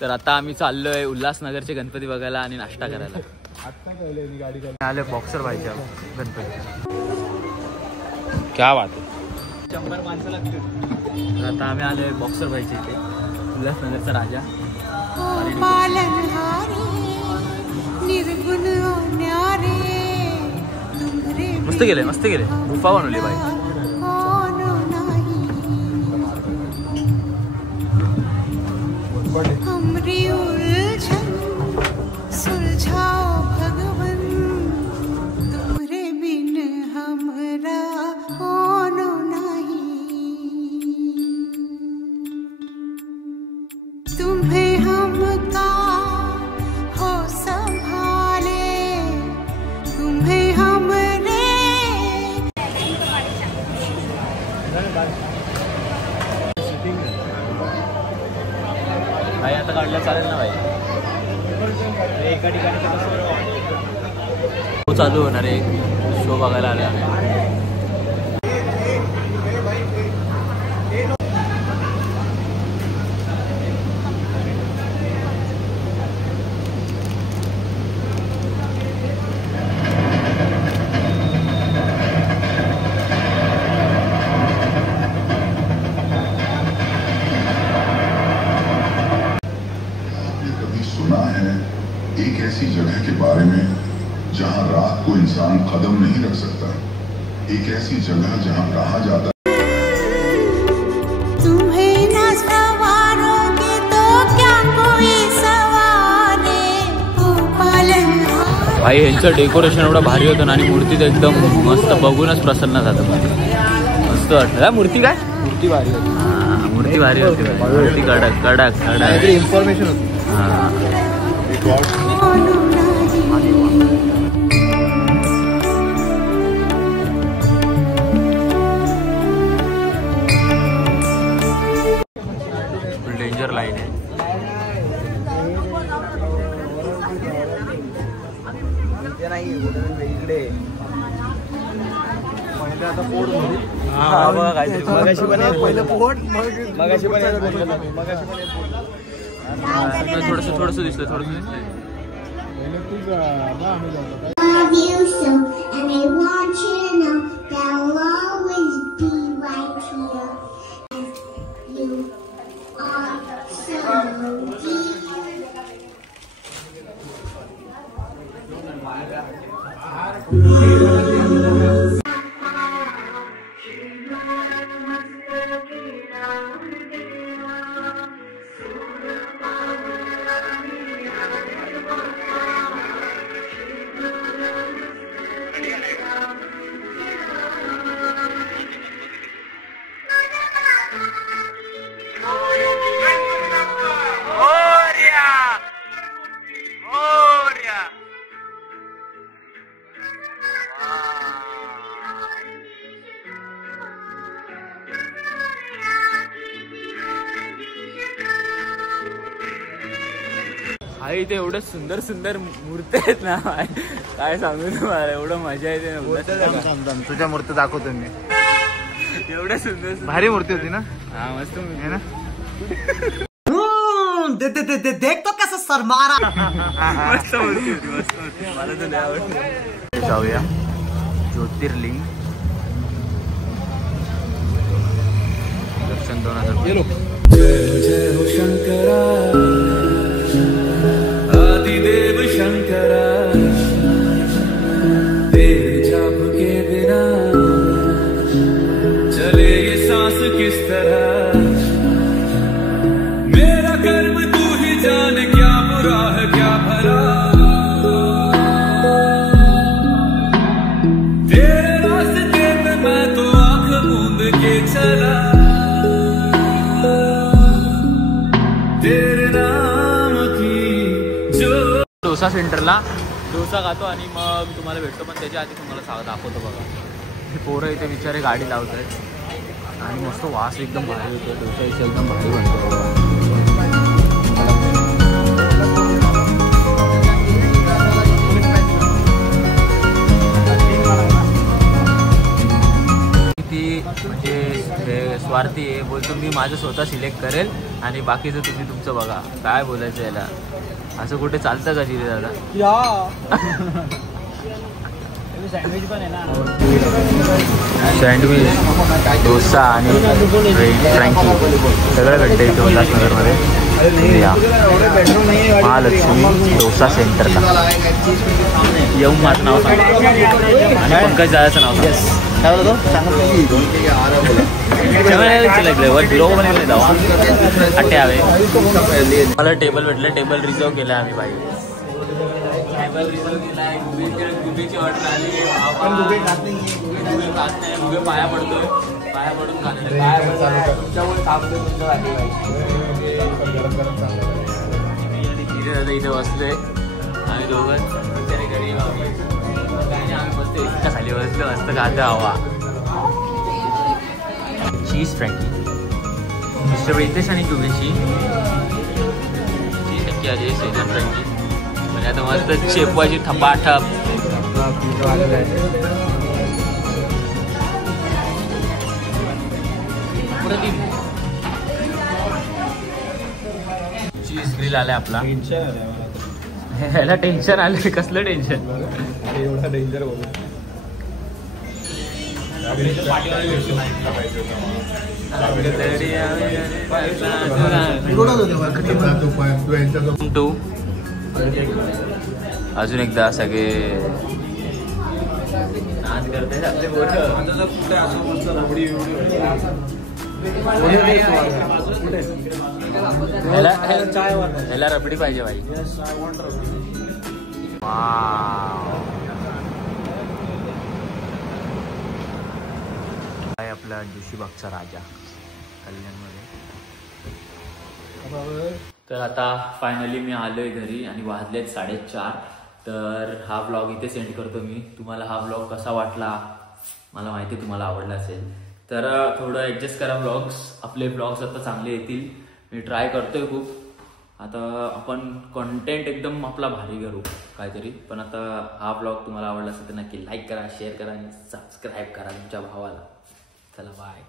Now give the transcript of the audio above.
तर आता आम्ही चाललोय उल्हासनगरचे गणपती बघायला आणि नाश्ता करायला. आले बॉक्सर पाहिजे गणपती. क्या बात आहे. 100 माणसं लागतील. तर आता आम्ही आलोय बॉक्सर पाहिजे इथे उल्हासनगरचा राजा. मस्त गेले मस्त गेले. गुफा बनवली बाई. भाई आता काढलं चालेल ना भाई. एका ठिकाणी शो चालू होणार आहे. शो बघायला आले आम्ही. एक ऐसी जगह के बारे में जहां रात को इंसान कदम नहीं रख सकता. एक ऐसी जगह जहां कहा जाता तुम्हें न सवारोगे तो क्या कोई सवारे ओ पालनहार. भाई यांचं डेकोरेशन एवढं भारी होतं आणि मूर्ती तर एकदम मस्त बघूनच प्रसन्न झालं. मस्त वाटलं. मूर्ती काय मूर्ती भारी होती. मूर्ती भारी होती. मूर्ती कडक कडक कडक इन्फॉर्मेशन होती. डेंजर लाईन आहे. इकडे आता पोट काहीतरी मगाशी पण थोडस दिसलं थोडस दिसलं. आई ते एवढं सुंदर सुंदर मूर्ती आहेत ना. काय सांगू तुम्हाला. एवढं मजा येते ना. तुझ्या मूर्ती दाखवतो मी. एवढ्या सुंदर भारी मूर्ती होती ना. हा मस्त आहे ना. देख तो कैसा सर मारा. मस्त मूर्ती होती. मस्त होती. मला तर लय आवडली. जाऊया ज्योतिर्लिंग दर्शन 2000. जय जय हो शंकरा आदिदेव शंकरा तेरे जाप के बिना चले ये सांस किस तरह. मेरा कर्म तू ही जाने क्या बुरा है क्या भला. तेरे रास्ते पे मैं तो आंख मूंद के चला. तेरे नाम की जो डोसा सेंटरला डोसा खातो आणि मग तुम्हाला भेटतो. पण त्याच्या आधी तुम्हाला दाखवतो बघा. हे पोरं इथे विचारे गाडी लावत आहेत आणि मस्त वास एकदम भारी होतो. डोसा इथे एकदम भारी बनतो. ती म्हणजे स्वार्थी आहे. बोलतो मी मी माझं स्वतः सिलेक्ट करेल आणि बाकीचं तुम्ही तुमचं बघा. काय बोलायचं याला, असं कुठे चालतं का जिरे दादा? सँडविच, डोसा आणि फ्रँकी सगळं भेटतं इथे उल्हासनगरमध्ये. या महालक्ष्मी डोसा सेंटरला येऊन माझं नाव सांगा आणि पंकज दादाचं नाव काय बोलतो अट्टे हवे. मला टेबल भेटलं, टेबल रिझर्व केलं आम्ही बाई. टेबल रिझर्व केला आहे. गुबेची ऑर्डर आली. गुबे पाया पडतोय, पाया पडून खाल्लं. पाया तुमच्यावर थांबतोय तुमच्या इथे बसलोय आम्ही दोघं. त्याने घरी काही नाही, आम्ही बसतो इतका खाली बसलो. मस्त खातं हवा. चीज फ्रँकी मिस्टर रितेश आणि गुबेची चीज फ्रँकी आली. सेजन फ्रँकी म्हणजे आता मस्त शेपवायची थपाठप. चीज ग्रिल आलाय आपला. ह्याला टेन्शन आलं, कसलं टेन्शन? एवढा डेंजर बोल. अजून एकदा सगळे नाच करते आपले बोट. ह्याला रबडी पाहिजे भाई. आपला जोशीबागचा राजा कल्याणमध्ये. तर आता फायनली मी आलोय घरी आणि वाजलेत 4:30. तर हा ब्लॉग इथे सेंड करतो मी. तुम्हाला हा ब्लॉग कसा वाटला मला माहिती, तुम्हाला आवडला असेल तर थोडं ॲडजस्ट करा. ब्लॉग्स आपले ब्लॉग्स आता चांगले येतील. मी ट्राय करतोय खूप. आता आपण कंटेंट एकदम आपला भारी करू काहीतरी. पण आता हा ब्लॉग तुम्हाला आवडला असेल तर नक्की लाईक करा, शेअर करा आणि सबस्क्राईब करा तुमच्या भावाला. चला बाय.